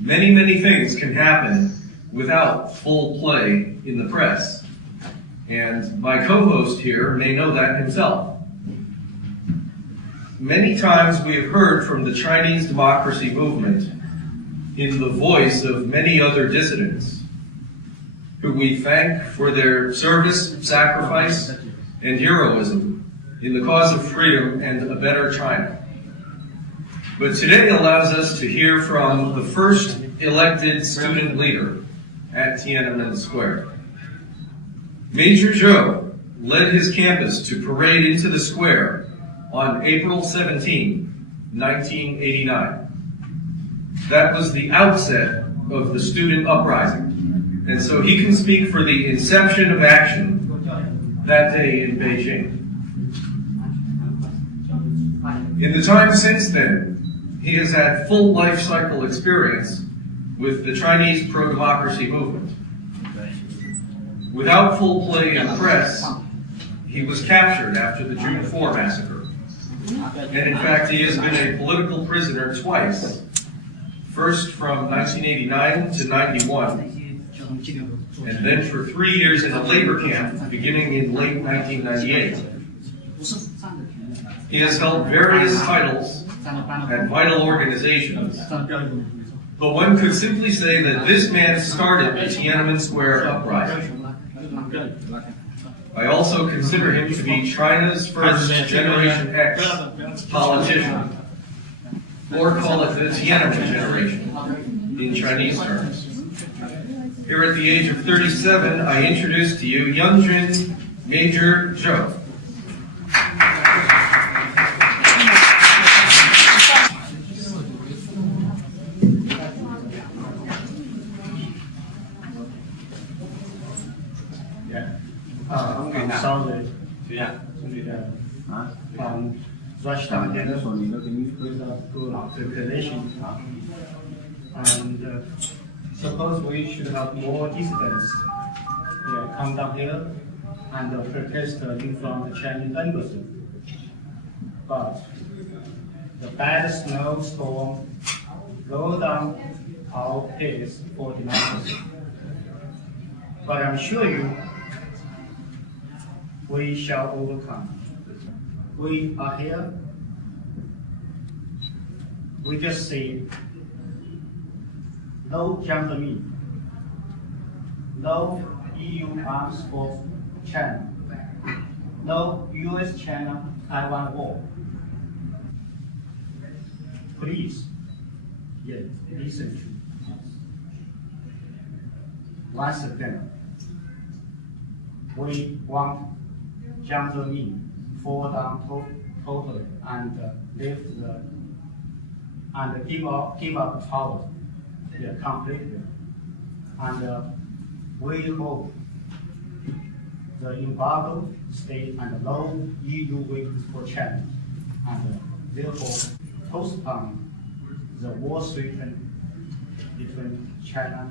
Many, many things can happen without full play in the press. And my co-host here may know that himself. Many times we have heard from the Chinese democracy movement in the voice of many other dissidents, who we thank for their service, sacrifice, and heroism in the cause of freedom and a better China. But today allows us to hear from the first elected student leader at Tiananmen Square. Major Zhou led his campus to parade into the square on April 17, 1989. That was the outset of the student uprising, and so he can speak for the inception of action that day in Beijing. In the time since then, he has had full life cycle experience with the Chinese pro-democracy movement. Without full play in the press, he was captured after the June 4 massacre. And in fact, he has been a political prisoner twice. First from 1989 to 91, and then for 3 years in a labor camp beginning in late 1998. He has held various titles at vital organizations, but one could simply say that this man started the Tiananmen Square uprising. I also consider him to be China's first Generation X politician, or call it the Tiananmen generation in Chinese terms. Here at the age of 37, I introduce to you Yongjun Major Zhou. I'm sorry. Rush down the condition. And suppose we should have more dissidents come down here and protest in front of the Chinese embassy. But the bad snowstorm rolled down our pace for democracy. But I'm sure we shall overcome. We are here. We just say no Jiangzemin, no EU arms for China, no US-China Taiwan war. Please, listen to us. Once again, we want Jiangzemin fall down totally and give up power completely. And we hope the embargo stay and no EU wings for China, and therefore postpone the war stricken between China,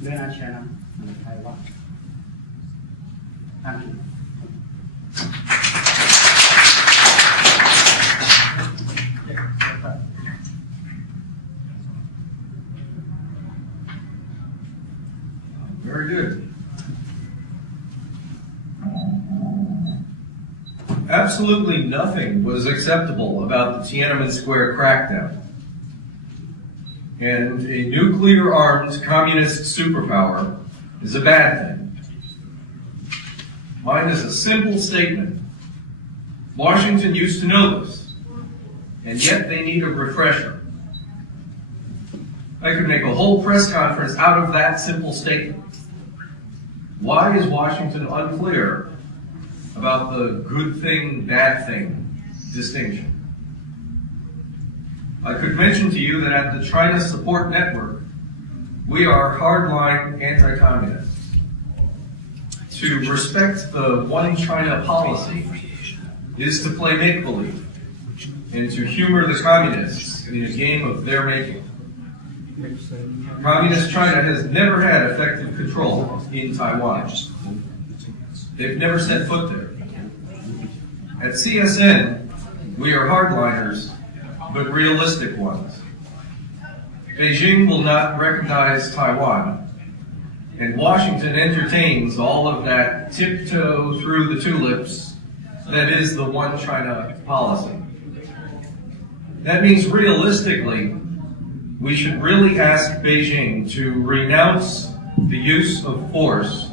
mainland China, and Taiwan. Thank you. Very good. Absolutely nothing was acceptable about the Tiananmen Square crackdown. And a nuclear-armed communist superpower is a bad thing. Mine is a simple statement. Washington used to know this, and yet they need a refresher. I could make a whole press conference out of that simple statement. Why is Washington unclear about the good thing, bad thing distinction? I could mention to you that at the China Support Network, we are hardline anti-communists. To respect the one China policy is to play make-believe and to humor the communists in a game of their making. Communist China has never had effective control in Taiwan. They've never set foot there. At CSN, we are hardliners, but realistic ones. Beijing will not recognize Taiwan, and Washington entertains all of that tiptoe through the tulips that is the one China policy. That means realistically, we should really ask Beijing to renounce the use of force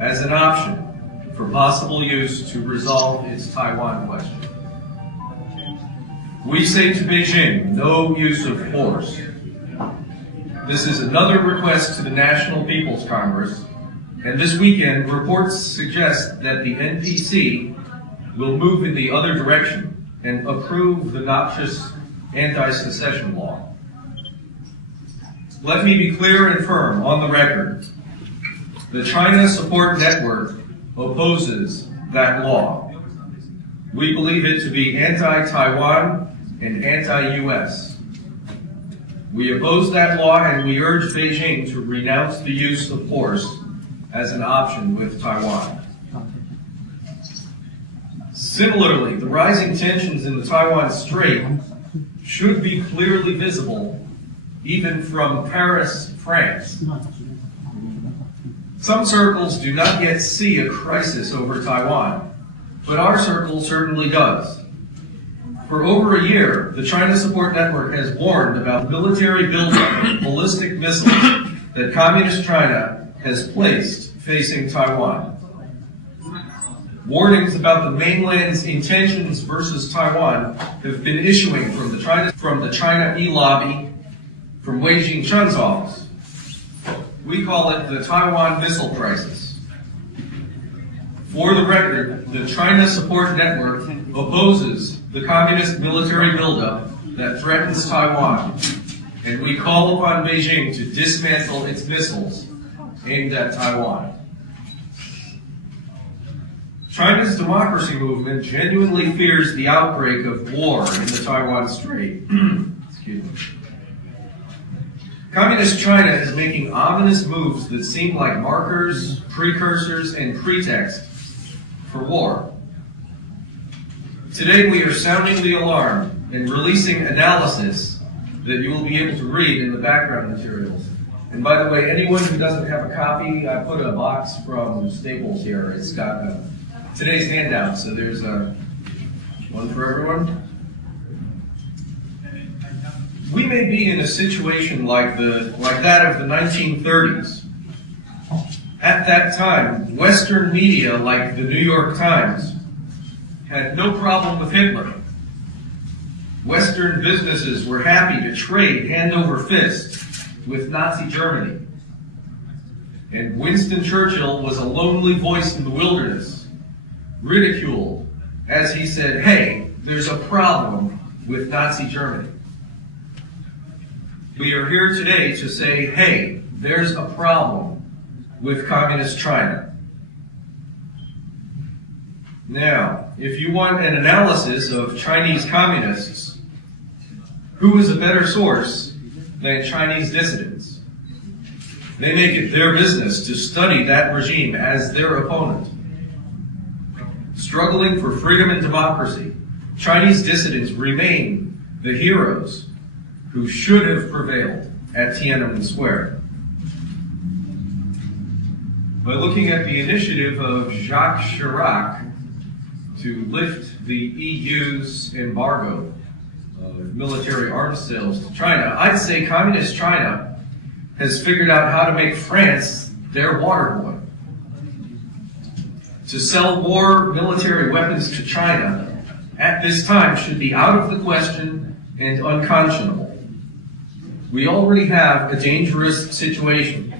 as an option for possible use to resolve its Taiwan question. We say to Beijing, no use of force. This is another request to the National People's Congress, and this weekend reports suggest that the NPC will move in the other direction and approve the noxious anti-secession law. Let me be clear and firm on the record. The China Support Network opposes that law. We believe it to be anti-Taiwan and anti-US. We oppose that law and we urge Beijing to renounce the use of force as an option with Taiwan. Similarly, the rising tensions in the Taiwan Strait should be clearly visible even from Paris, France. Some circles do not yet see a crisis over Taiwan, but our circle certainly does. For over a year, the China Support Network has warned about military buildup of ballistic missiles that Communist China has placed facing Taiwan. Warnings about the mainland's intentions versus Taiwan have been issuing from the China E-Lobby, from Wei Jingchun's office. We call it the Taiwan Missile Crisis. For the record, the China Support Network opposes the communist military buildup that threatens Taiwan, and we call upon Beijing to dismantle its missiles aimed at Taiwan. China's democracy movement genuinely fears the outbreak of war in the Taiwan Strait. Excuse me. Communist China is making ominous moves that seem like markers, precursors, and pretexts for war. Today we are sounding the alarm and releasing analysis that you will be able to read in the background materials. And by the way, anyone who doesn't have a copy, I put a box from Staples here. It's got today's handout, so there's one for everyone. We may be in a situation like that of the 1930s. At that time, Western media like the New York Times had no problem with Hitler. Western businesses were happy to trade hand over fist with Nazi Germany. And Winston Churchill was a lonely voice in the wilderness, ridiculed as he said, "Hey, there's a problem with Nazi Germany." We are here today to say, hey, there's a problem with Communist China. Now, if you want an analysis of Chinese communists, who is a better source than Chinese dissidents? They make it their business to study that regime as their opponent. Struggling for freedom and democracy, Chinese dissidents remain the heroes who should have prevailed at Tiananmen Square. By looking at the initiative of Jacques Chirac to lift the EU's embargo of military arms sales to China, I'd say Communist China has figured out how to make France their water boy. To sell war military weapons to China at this time should be out of the question and unconscionable. We already have a dangerous situation.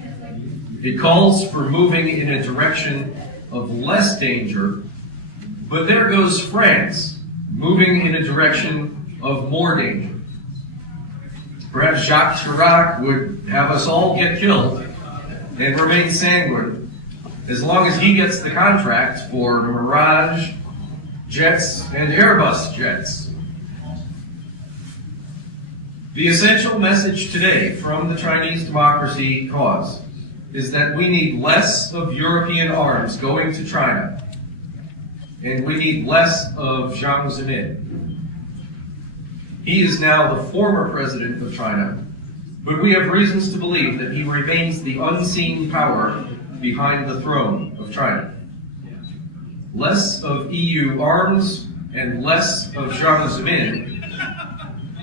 It calls for moving in a direction of less danger, but there goes France, moving in a direction of more danger. Perhaps Jacques Chirac would have us all get killed and remain sanguine as long as he gets the contract for Mirage jets and Airbus jets. The essential message today from the Chinese democracy cause is that we need less of European arms going to China, and we need less of Jiang Zemin. He is now the former president of China, But we have reasons to believe that he remains the unseen power behind the throne of China. Less of EU arms and less of Jiang Zemin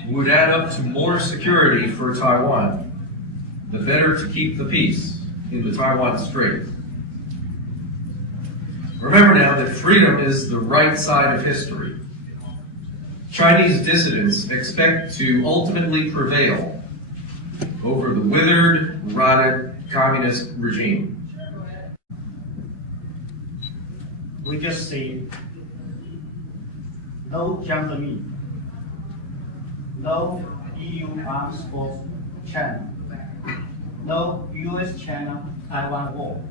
would add up to more security for Taiwan, the better to keep the peace in the Taiwan Strait. Remember now that freedom is the right side of history. Chinese dissidents expect to ultimately prevail over the withered, rotted communist regime. We just say no Jiang Zemin, no EU arms for China, no US-China Taiwan war.